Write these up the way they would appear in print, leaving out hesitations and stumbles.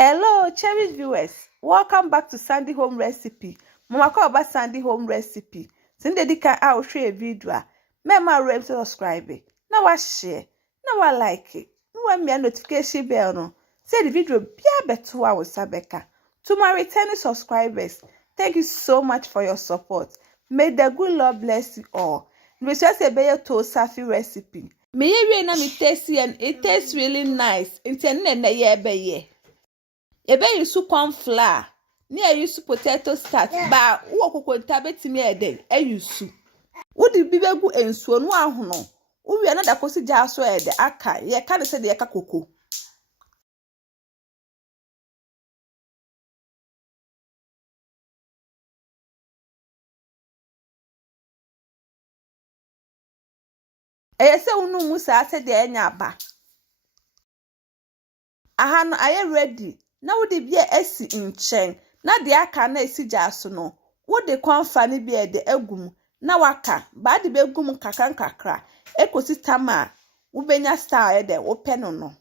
Hello, cherished viewers. Welcome back to Sandy Home Recipe. Mama call about Sandy Home Recipe. Since the can I'll share a video. Mema rem subscribe. Now I share. Now I like it. Now me a notification bell no. Say the video be better with Sabeka. To my returning subscribers, thank you so much for your support. May the good Lord bless you all. We just a better TUO ZAAFI recipe. Me ye na me tasty and it tastes really nice. Intend na ye be ye. Ebe yusu corn flour, ni yusu potato starch, ba wo konkonta betimi eden yusu. Wo di bibegu ensuo no ahono. Wo wi na da kosi gya so ede aka, ye ka de se de ye ka koko. Eye se unu musa se de enya ba. Aha no aye ready. Na wo de bia esi nchen. Na de aka na esi gya so no. Wo de konfa ni bia de agum. Na waka ba de begum kakra ekosi tama wo benya style de wo pe no.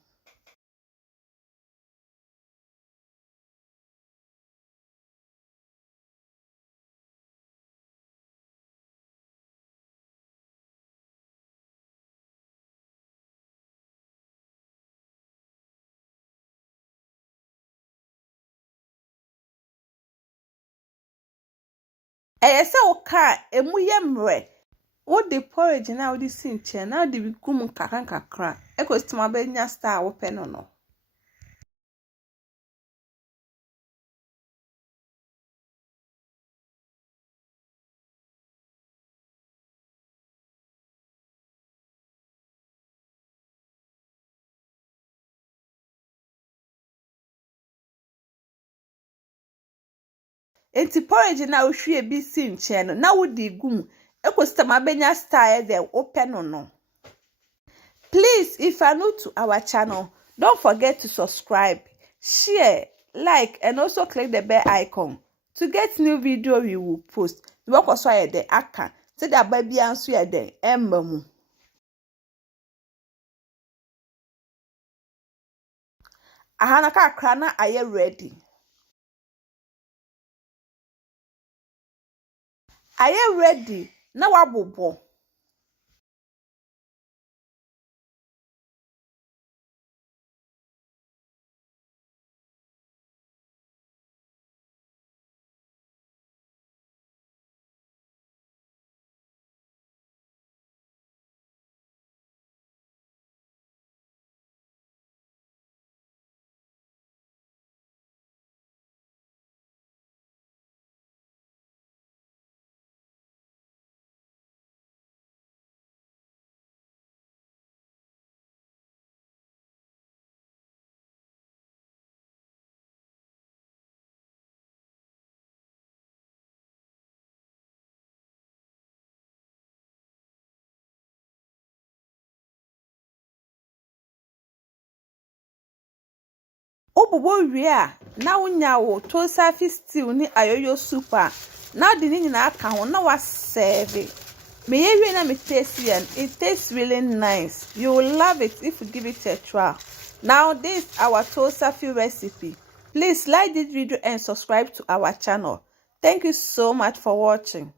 Ese oka emu ye mre. Wo de porridge na wo de sinche na de bigum kakra ekostima benya style wo pe no. Enti porridge na wo hwie bi sinche no na wo de gum ekostima benya style de wo pe no. Please, if you are new to our channel, don't forget to subscribe, share, like, and also click the bell icon to get new video we will post. Work also at the aka. Say that baby answer at the embamu. Ahanaka krana are ready. Are you ready? Now wabobo. Obubo wie a na wonya wo TUO ZAAFI stew ni ayoyo soup a na de ni nyina aka ho na wa serve. Me ye wie na me taste and it tastes really nice. You will love it if you give it a try. Now this is our TUO ZAAFI recipe. Please like this video and subscribe to our channel. Thank you so much for watching.